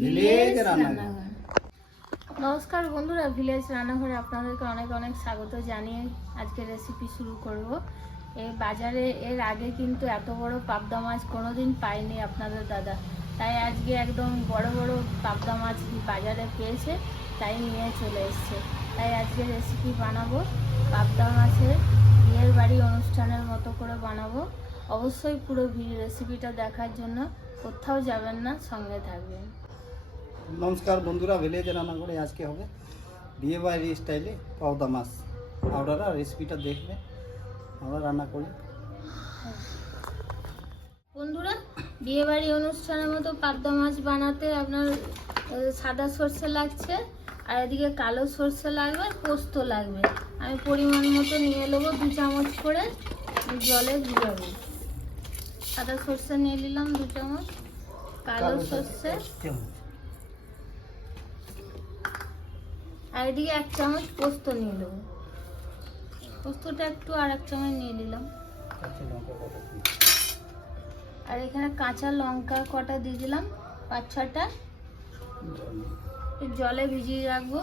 Village রান্নাঘর। নমস্কার বন্ধুরা, ভিলেজ রান্নাঘরে আপনাদেরকে অনেক অনেক স্বাগত জানিয়ে আজকে রেসিপি শুরু করব। এই বাজারে এর আগে কিন্তু এত বড় পাবদা মাছ কোনোদিন পাইনি আপনাদের দাদা। তাই আজকে একদম বড় বড় পাবদা মাছ বাজারে পেয়েছে, তাই নিয়ে চলে এসছে। তাই আজকে রেসিপি বানাবো, পাবদা মাছের বিয়ের বাড়ি অনুষ্ঠানের মতো করে বানাবো। অবশ্যই পুরো রেসিপিটা দেখার জন্য কোথাও যাবেন না, সঙ্গে থাকবেন। নমস্কার বন্ধুরা ভিলেজ রান্নাঘরে আজকে হবে বিয়ে বাড়ি স্টাইলে পাওদা মাছ। আপনারা রেসিপিটা দেখবে আমরা রান্না করি। বন্ধুরা বিয়েবাড়ি অনুষ্ঠানের মতো পাবদা মাছ বানাতে আপনার সাদা সর্ষে লাগছে আর এদিকে কালো সর্ষে লাগবে আর পোস্ত লাগবে। আমি পরিমাণ মতো নিয়ে নেব দু চামচ করে জলে ভিজাবো। সাদা সর্ষে নিয়ে নিলাম দু চামচ কালো সর্ষে আর এদিকে এক চামচ পোস্ত নিয়ে নেব। পোস্তটা একটু আর এক চামচ নিয়ে নিলাম। আর এখানে কাঁচা লঙ্কা কটা দিয়ে দিলাম পাঁচ ছটা। জলে ভিজিয়ে রাখব।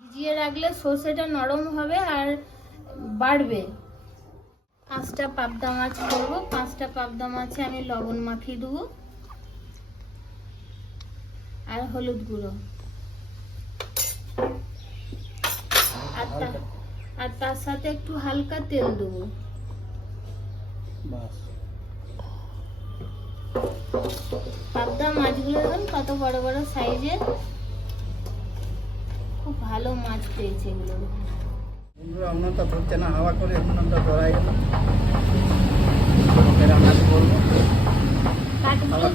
ভিজিয়ে রাখলে সর্ষেটা নরম হবে আর বাড়বে। পাঁচটা পাবদা মাছ করব। পাঁচটা পাবদা মাছে আমি লবণ মাখিয়ে দেবো। আর হলুদ গুঁড়ো। আর তার সাথে একটু হালকা তেল দেবো। পাবদা মাছগুলো দেখুন কত বড় বড় সাইজের। খুব ভালো মাছ পেয়েছে এগুলো। বন্ধুরা আপনারটা ধরছে না হাওয়া করে এখন আমরা ধরাই। গেলাম রান্না করব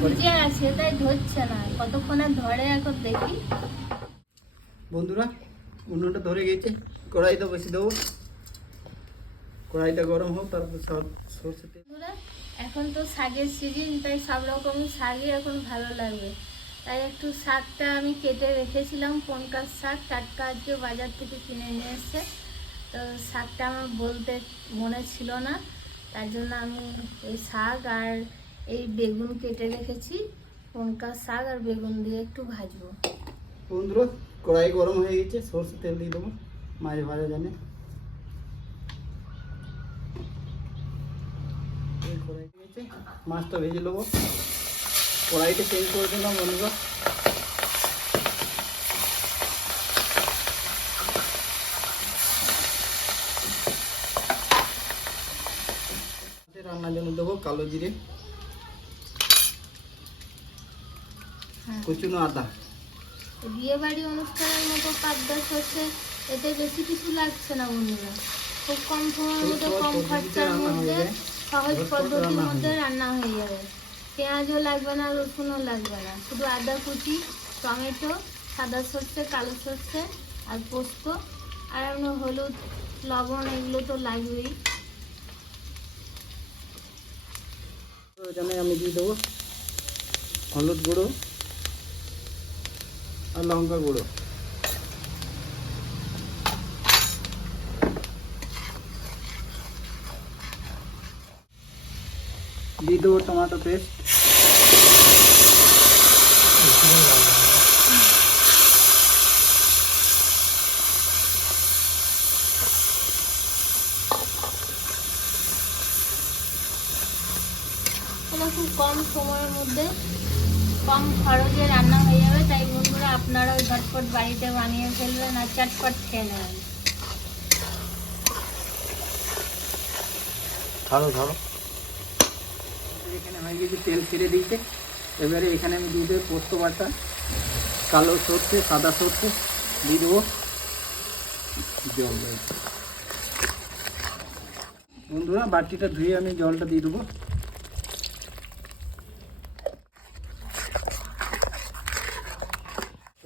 করি। আছে তাই ধরছে না। কতক্ষণে ধরে এখন দেখি। বন্ধুরা উনুনটা ধরে গেছে। কড়াইটা বেশি দেবো। কড়াইটা গরম হোক তারপর সব সরষে তেল। এখন তো শাকের সিজন তাই সব রকম শাকই এখন ভালো লাগবে। তাই একটু শাকটা আমি কেটে রেখেছিলাম। পনকার শাক টাটকা আজকে বাজার থেকে কিনে নিয়ে এসছে। তো শাকটা আমার বলতে মনে ছিল না। তার জন্য আমি এই শাক আর এই বেগুন কেটে রেখেছি পনকার শাক আর বেগুন দিয়ে একটু ভাজবো। বন্ধুরা, কড়াই গরম হয়ে গেছে, সরষে তেল দিয়ে দেবো, মাছ ভাজা জানে। মাছটা ভেজে নেব। কড়াইটা চেঞ্জ করে দিলাম বন্ধুরা। রান্নার জন্য দেবো কালো জিরে। কুচুনো আদা? বিয়ে বাড়ি অনুষ্ঠানের মতো পাবদা সর্ষে এতে বেশি কিছু লাগছে না বন্ধুরা। খুব কম সময়ের মধ্যে কম খরচার মধ্যে সহজ পদ্ধতির মধ্যে রান্না হয়ে যাবে। পেঁয়াজও লাগবে না রসুনও লাগবে না। শুধু আদা কুচি টমেটো সাদা সর্ষে কালো সর্ষে আর পোস্ত আর এমনি হলুদ লবণ এগুলো তো লাগবেই। আমি দিয়ে দেবো। হলুদ গুঁড়ো আর লঙ্কা গুঁড়ো। দিয়ে দেবো টমেটো পেস্ট খুব কম সময়ের মধ্যে কম খরচে রান্না হয়ে যাবে তাই বন্ধুরা আপনারাও ঝটপট বাড়িতে বানিয়ে ফেলবেন আর চটপট খেয়ে নেবেন। ধরো ধরো। এখানে হয়ে গেছে তেল ছেড়ে দিয়েছে। এবারে এখানে আমি দেবো পোস্ত বাটা কালো সর্ষে সাদা সর্ষে দিয়ে দেবো। জল। বন্ধুরা বাটিটা ধুয়ে আমি জলটা দিয়ে দেবো।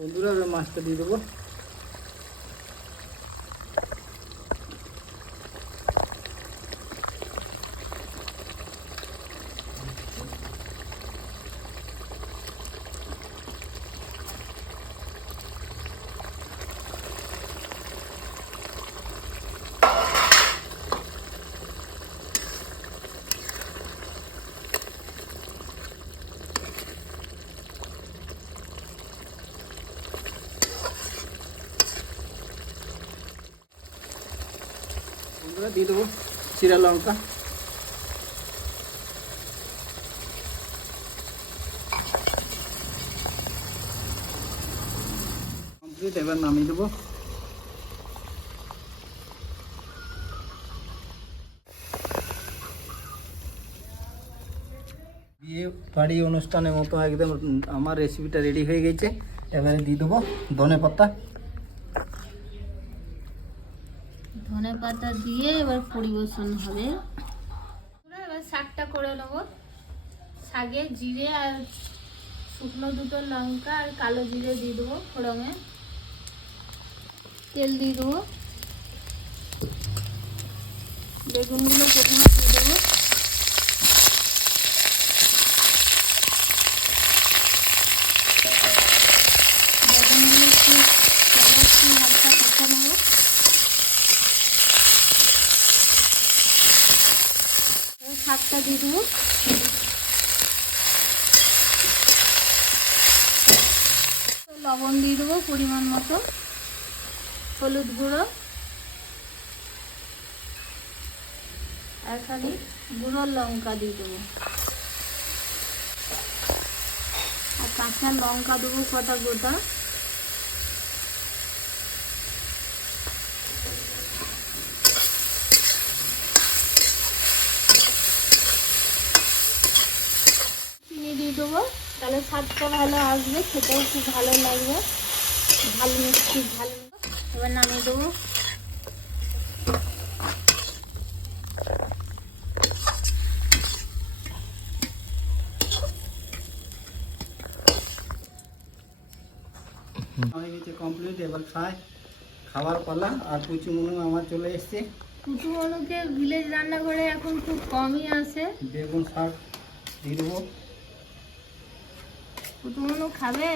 বন্ধুরা মাছটা দিয়ে দেবো। দিয়ে দেবো চিরা লঙ্কা। কমপ্লিট এবার নামিয়ে দেবো। বাড়ি অনুষ্ঠানের মতো একদম আমার রেসিপিটা রেডি হয়ে গেছে। এবারে দিয়ে দেবো ধনে পাতা। ধনে পাতা দিয়ে এবার পরিবেশন হবে। এবার শাকটা করে নেব। শাগে জিরে আর শুকনো দুটো লঙ্কা আর কালো জিরে দিয়ে দেবো ফোড়ঙে তেল দিয়ে দেবো। বেগুনগুলো প্রথমে দিয়ে দেবো বেগুনগুলো একটু তেলে একটু হালকা কষা নেব এবার শাকটা দিয়ে দেবো। লবণ দিয়ে দেবো পরিমাণ মতো। হলুদ গুঁড়ো। আর খালি গুঁড়ো লঙ্কা দিয়ে দেবো। আর কাঁচা লঙ্কা দেবো কটা গোটা চিনি দিয়ে দেবো। তাহলে স্বাদটা ভালো আসবে খেতেও খুব ভালো লাগবে। ঝাল মিষ্টি ঝাল এবার নামিয়ে দেবো। হয়ে গেছে কমপ্লিট এবার খাই। খাবার পালা আর কুচি মুনু আমার চলে এসছে। কুটু অনুকে ভিলেজ রান্নাঘরে এখন খুব কমই আসে বেগুন শাক দিয়ে দেবো। কুটু অনু খাবে?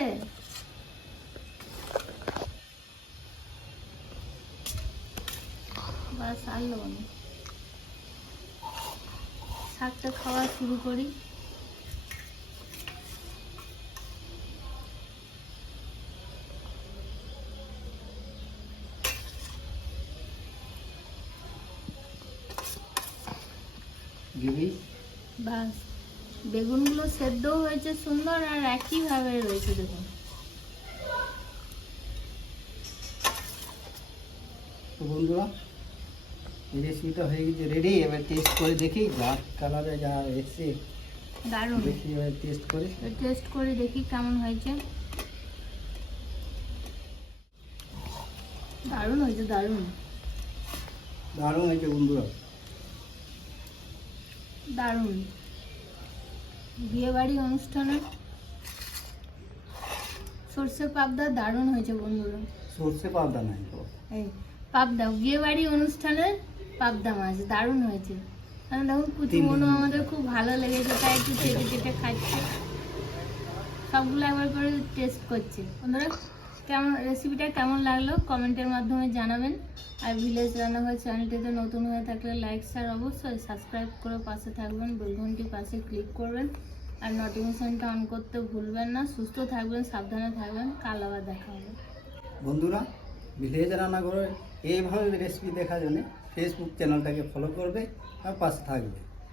বাস আনলো আমি শাকটা খাওয়া শুরু করি। বাস। বেগুনগুলো সেদ্ধও হয়েছে সুন্দর আর একইভাবে রয়েছে দেখুন। তো বন্ধুরা এই রেসিপিটা হয়ে গেছে রেডি এবার টেস্ট করে দেখি যা কালারে যা এসছে। দারুণ। দেখি এবার টেস্ট করে। টেস্ট করে দেখি কেমন হয়েছে। দারুণ হয়েছে দারুণ। দারুণ হয়েছে বন্ধুরা। দারুণ। বিয়ে বাড়ি অনুষ্ঠানে সর্ষে পাবদা দারুণ হয়েছে বন্ধুরা। সর্ষে পাবদা নাই তো। এই পাবদা বিয়ে বাড়ি অনুষ্ঠানে পাবদা মাছ দারুণ হয়েছে। কারণ দেখুন কুচি মনো আমাদের খুব ভালো লেগেছে তাই একটু চেটে চেটে খাচ্ছে। সবগুলো একবার করে টেস্ট করছে। বন্ধুরা কেমন রেসিপিটা কেমন লাগল কমেন্টের মাধ্যমে জানাবেন। আর ভিলেজ রান্না রান্নাঘর চ্যানেলটিতে নতুন হয়ে থাকলে লাইক শেয়ার অবশ্যই সাবস্ক্রাইব করে পাশে থাকবেন বেলঘন্টির পাশে ক্লিক করবেন। আর নোটিফিকেশনটা অন করতে ভুলবেন না, সুস্থ থাকবেন, সাবধানে থাকবেন, কাল আবার দেখা হবে। বন্ধুরা ভিলেজ রান্নাঘরে এইভাবে রেসিপি দেখার জন্য ফেসবুক চ্যানেলটাকে ফলো করবে আর পাশে থাকবে।